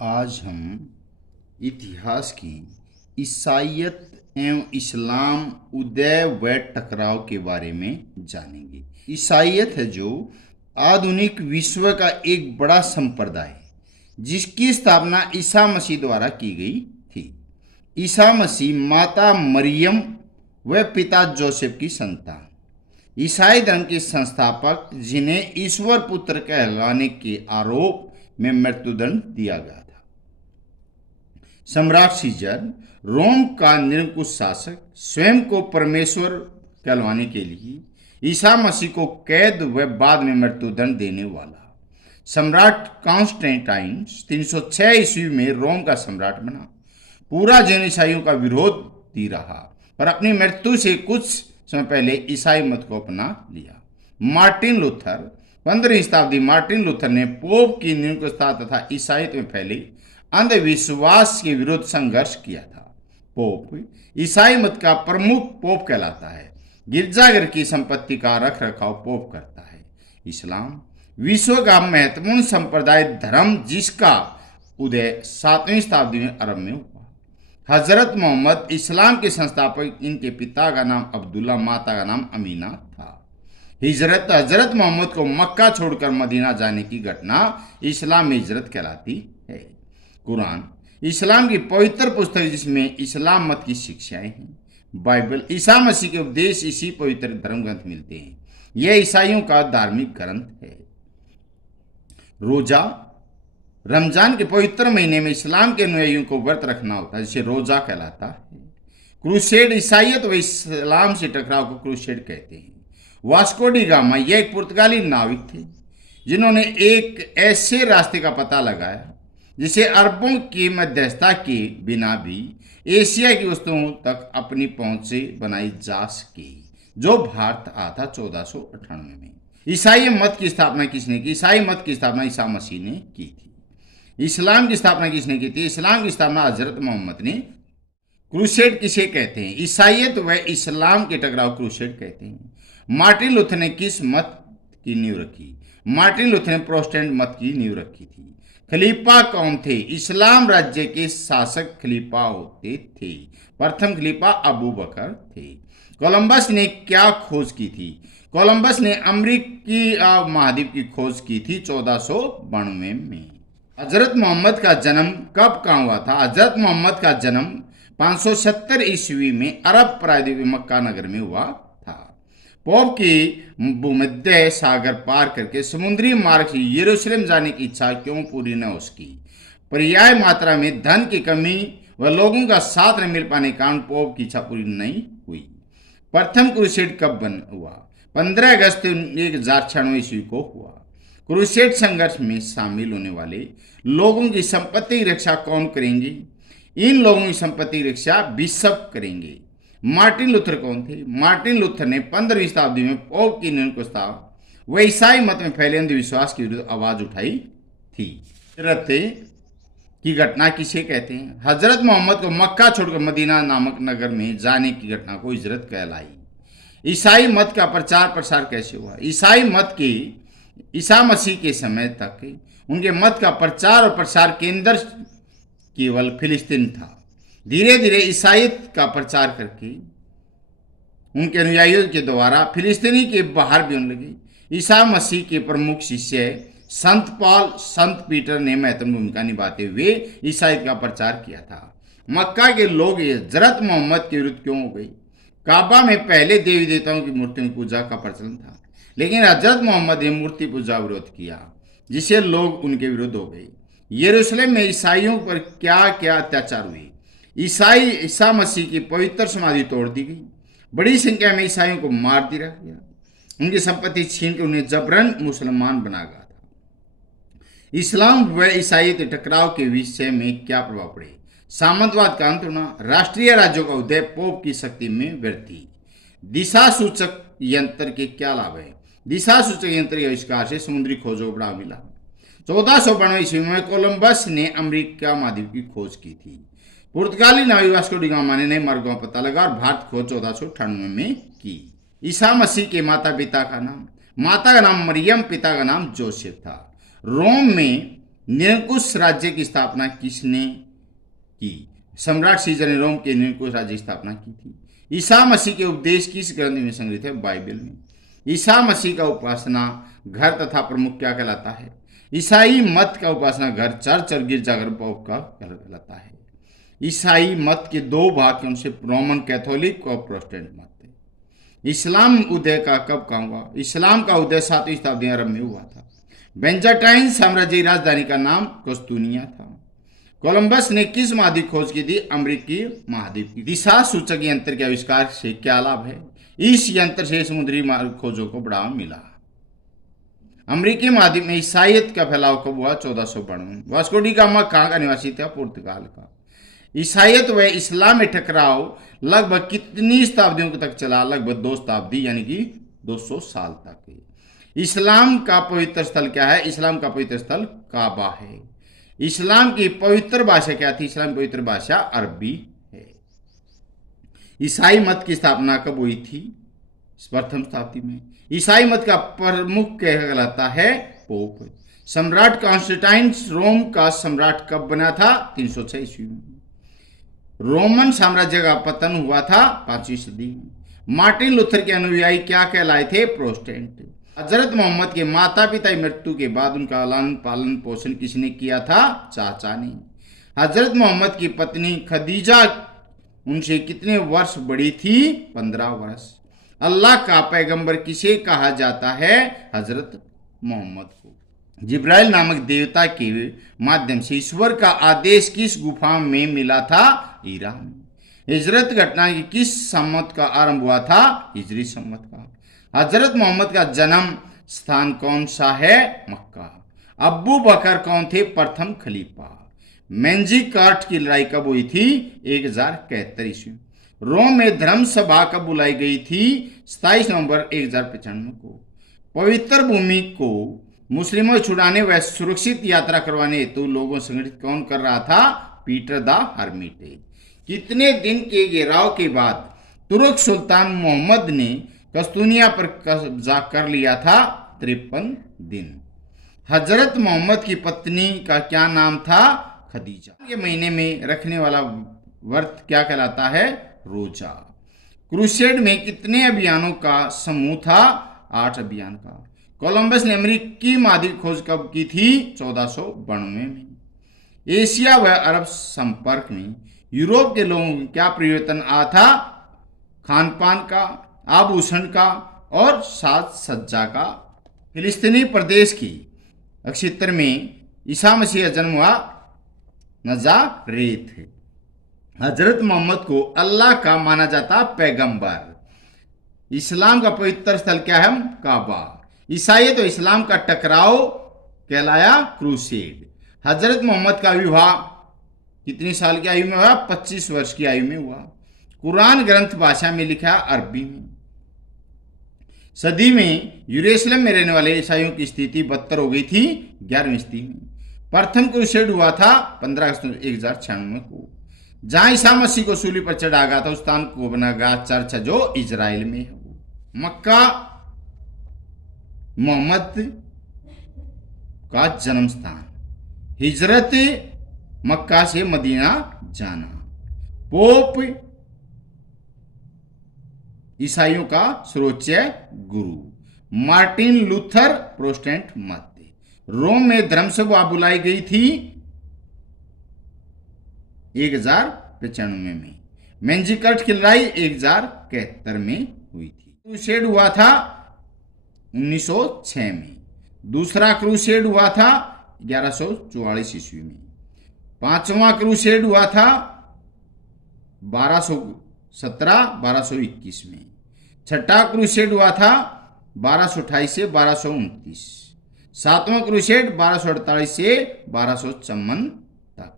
आज हम इतिहास की ईसाईयत एवं इस्लाम उदय व टकराव के बारे में जानेंगे। ईसाईयत है जो आधुनिक विश्व का एक बड़ा संप्रदाय है जिसकी स्थापना ईसा मसीह द्वारा की गई थी। ईसा मसीह माता मरियम व पिता जोसेफ की संतान, ईसाई धर्म के संस्थापक जिन्हें ईश्वर पुत्र कहलाने के आरोप में मृत्युदंड दिया गया था। सम्राट सीजर, रोम का निरंकुश शासक, स्वयं को परमेश्वर कहलवाने के लिए ईसा मसीह को कैद व बाद में मृत्युदंड देने वाला सम्राट कॉन्स्टेंटाइन 306 ईस्वी में रोम का सम्राट बना। पूरा जैन ईसाइयों का विरोधी रहा पर अपनी मृत्यु से कुछ समय पहले ईसाई मत को अपना लिया। मार्टिन लूथर, 15वीं शताब्दी। मार्टिन लूथर ने पोप की निरंकुशता तथा ईसाईयत में फैले अंधविश्वास के विरुद्ध संघर्ष किया था। पोप ईसाई मत का प्रमुख पोप कहलाता है। गिरजाघर की संपत्ति का रख रखाव पोप करता है। इस्लाम विश्व का महत्वपूर्ण संप्रदाय धर्म जिसका उदय 7वीं शताब्दी में अरब में हुआ। हजरत मोहम्मद इस्लाम के संस्थापक, इनके पिता का नाम अब्दुल्ला, माता का नाम अमीना था। हजरत मोहम्मद को मक्का छोड़कर मदीना जाने की घटना इस्लाम में हिजरत कहलाती है। कुरान इस्लाम की पवित्र पुस्तक जिसमें इस्लाम मत की शिक्षाएं हैं। बाइबल ईसा मसीह के उपदेश इसी पवित्र धर्म ग्रंथ मिलते हैं। यह ईसाइयों का धार्मिक ग्रंथ है। रोजा रमजान के पवित्र महीने में इस्लाम के अनुयायियों को व्रत रखना होता है जिसे रोजा कहलाता है। क्रूसेड ईसाइयत व इस्लाम से टकराव को क्रूसेड कहते हैं। वास्को डी गामा यह एक पुर्तगाली नाविक थे जिन्होंने एक ऐसे रास्ते का पता लगाया जिसे अरबों की मध्यस्थता के बिना भी एशिया की वस्तुओं तक अपनी पहुंच से बनाई जा सके, जो भारत आया था 1498 में। ईसाई मत की स्थापना किसने की? ईसाई मत की स्थापना ईसा मसीह ने की थी। इस्लाम की स्थापना किसने की थी? इस्लाम की स्थापना हजरत मोहम्मद ने। क्रूसेड किसे कहते हैं? ईसाईयत व इस्लाम के टकराव क्रूसेड कहते हैं। मार्टिन लूथर ने किस मत की नींव रखी? मार्टिन लूथर ने प्रोटेस्टेंट मत की नींव रखी थी। खलीफा कौन थे? इस्लाम राज्य के शासक खलीफा होते थे। प्रथम खलीफा अबू बकर थे। कोलंबस ने क्या खोज की थी? कोलंबस ने अमेरिकी महाद्वीप की खोज की थी 1492 में। हजरत मोहम्मद का जन्म कब कहाँ हुआ था? हजरत मोहम्मद का जन्म 570 ईस्वी में अरब प्रायद्वीप मक्का नगर में हुआ था। पोप की भूमध्य सागर पार करके समुद्री मार्ग से यरूशलेम जाने की इच्छा क्यों पूरी न हो सकी? पर्याय मात्रा में धन की कमी व लोगों का साथ न मिल पाने के कारण पोप की इच्छा पूरी नहीं हुई। प्रथम क्रूसेड कब हुआ? 15 अगस्त 1096 ईस्वी को हुआ। क्रूसेड संघर्ष में शामिल होने वाले लोगों की संपत्ति की रक्षा कौन करेंगे? इन लोगों की संपत्ति की रक्षा बिशप करेंगे। मार्टिन लूथर कौन थे? मार्टिन लूथर ने 15वीं शताब्दी में पोप की निरंकुशता व ईसाई मत में फैले अंधविश्वास के विरुद्ध आवाज उठाई थी। हिजरत की घटना किसे कहते हैं? हजरत मोहम्मद को मक्का छोड़कर मदीना नामक नगर में जाने की घटना को हिजरत कहलाई। ईसाई मत का प्रचार प्रसार कैसे हुआ? ईसाई मत के ईसा मसीह के समय तक उनके मत का प्रचार और प्रसार केंद्र केवल फिलिस्तीन था। धीरे धीरे ईसाईयत का प्रचार करके उनके अनुयायियों के द्वारा फिलिस्तीनी के बाहर भी होने लगे। ईसा मसीह के प्रमुख शिष्य संत पॉल, संत पीटर ने महत्वपूर्ण भूमिका निभाते हुए ईसाईयत का प्रचार किया था। मक्का के लोग हजरत मोहम्मद के विरुद्ध क्यों हो गए? काबा में पहले देवी देवताओं की मूर्तियों की पूजा का प्रचलन था, लेकिन हजरत मोहम्मद ने मूर्ति पूजा विरोध किया जिसे लोग उनके विरुद्ध हो गए। यरूशलेम में ईसाइयों पर क्या क्या अत्याचार हुए? ईसा मसीह की पवित्र समाधि तोड़ दी गई। बड़ी संख्या में ईसाइयों को मार दिया गया। उनकी संपत्ति छीन कर उन्हें जबरन मुसलमान बना गया था। इस्लाम व ईसाईयत टकराव के विषय में क्या प्रभाव पड़े? सामंतवाद का अंत होना, राष्ट्रीय राज्यों का उदय, पोप की शक्ति में वृद्धि। दिशा सूचक यंत्र के क्या लाभ है? दिशा सूचक यंत्र के आविष्कार से समुद्री खोजों को बढ़ावा मिला। 1492 ईस्वी में कोलंबस ने अमेरिका महाद्वीप की खोज की थी। पुर्तगाली नाविक वास्को डी गामा ने नए मार्गों का पता लगा और भारत खोज 1498 में की। ईसा मसीह के माता का नाम मरियम, पिता का नाम जोसेफ था। रोम में निरंकुश राज्य की स्थापना किसने की? सम्राट सीजर ने रोम के निरंकुश राज्य की स्थापना की थी। ईसा मसीह के उपदेश किस ग्रंथ में संग्रहित है? बाइबल में। ईसा मसीह का उपासना घर तथा प्रमुख क्या कहलाता है? ईसाई मत का उपासना घर, चर्च और गिरजाघर का कहलाता है। ईसाई मत के दो भाग हैं, उनसे रोमन कैथोलिक और प्रोटेस्टेंट मत है। इस्लाम उदय का कब कहाँ हुआ? इस्लाम का उदय 7वीं शताब्दी अरब में हुआ था। बेंजाटाइन साम्राज्य की राजधानी का नाम कस्तूनिया था। कोलंबस ने किस महाद्वीप खोज की थी? अमेरिकी महाद्वीप की। दिशा सूचक यंत्र के आविष्कार से क्या लाभ है? इस यंत्र से समुद्री मार्ग खोजों को बढ़ावा मिला। अमेरिकी महाद्वीप में ईसाईयत का फैलाव कब हुआ? 1492। वास्को डी गामा कहाँ का निवासी था? पुर्तगाल का। ईसाईयत व इस्लाम में टकराव लगभग कितनी शताब्दियों तक चला? लगभग 2 शताब्दी, यानी कि 200 साल तक। इस्लाम का पवित्र स्थल क्या है? इस्लाम का पवित्र स्थल काबा है। इस्लाम की पवित्र भाषा क्या थी? इस्लाम की पवित्र भाषा अरबी है। ईसाई मत की स्थापना कब हुई थी? प्रथम शताब्दी में। ईसाई मत का प्रमुख कहलाता है पोप। सम्राट कॉन्स्टेंटाइन रोम का सम्राट कब बना था? 306 ईस्वी में। रोमन साम्राज्य का पतन हुआ था 5वीं सदी में। मार्टिन लूथर के अनुयायी क्या कहलाए थे? प्रोटेस्टेंट। हजरत मोहम्मद के माता पिता की मृत्यु के बाद उनका लालन पालन पोषण किसने किया था? चाचा ने। हजरत मोहम्मद की पत्नी खदीजा उनसे कितने वर्ष बड़ी थी? 15 वर्ष। अल्लाह का पैगंबर किसे कहा जाता है? हजरत मोहम्मद को। जिब्राइल नामक देवता के माध्यम से ईश्वर का आदेश किस गुफा में मिला था? ईरान। हिजरत घटना की किस सम्मत का आरंभ हुआ था? हिजरी सम्मत का। हजरत मोहम्मद का जन्म स्थान कौन सा है? मक्का। अब्बू बकर कौन थे? प्रथम खलीफा। मेंजी कार्ट की लड़ाई कब हुई थी? 1071 ईस्वी। रोम में धर्म सभा कब बुलाई गई थी? 27 नवंबर 1095 को। पवित्र भूमि को मुस्लिमों से छुड़ाने व सुरक्षित यात्रा करवाने हेतु लोगों संगठित कौन कर रहा था? Peter the hermit. कितने दिन के घेराव के बाद तुर्क सुल्तान मोहम्मद ने कस्तूनिया पर कब्जा कर लिया था? 53 दिन। हजरत मोहम्मद की पत्नी का क्या नाम था? खदीजा। ये महीने में रखने वाला व्रत क्या कहलाता है? रोजा। क्रूसेड में कितने अभियानों का समूह था? 8 अभियान का। कोलंबस ने अमेरिकी महाद्वीप खोज कब की थी? 1492 में। एशिया व अरब संपर्क में यूरोप के लोगों को क्या परिवर्तन आया था? खान पान का, आभूषण का और साज सज्जा का। फिलिस्तीनी प्रदेश की अक्षेत्र में ईसा मसीह का जन्म हुआ नजारेत। हजरत मोहम्मद को अल्लाह का माना जाता पैगंबर। इस्लाम का पवित्र स्थल क्या है? काबा। ईसाई तो इस्लाम का टकराव कहलाया क्रूसेड। हजरत मोहम्मद का विवाह कितनी साल की आयु में हुआ? 25 वर्ष की आयु में हुआ। कुरान ग्रंथ भाषा में लिखा अरबी में। सदी में यूरूशलेम में रहने वाले ईसाइयों की स्थिति बदतर हो गई थी 11वीं सदी में। प्रथम क्रूसेड हुआ था 15 अगस्त 1096 को। जहां ईसा मसीह को सूली पर चढ़ा गया था उस स्थान को बना गया चर्च जो इजराइल में है। मक्का मोहम्मद का जन्म स्थान। हिजरत मक्का से मदीना जाना। पोप ईसाइयों का सर्वोच्च गुरु। मार्टिन लूथर प्रोटेस्टेंट मत। रोम में धर्म सभा बुलाई गई थी 1095 में। मेंजिकर्ट की लड़ाई 1071 में हुई थी। क्रूसेड हुआ था 1906 में। दूसरा क्रूसेड हुआ था 1144 ईस्वी में। पांचवा क्रूसेड हुआ था 1217-1221 में। छठा क्रूसेड हुआ था 1228 से 1229। सातवां क्रूसेड 1248 से 1254 तक।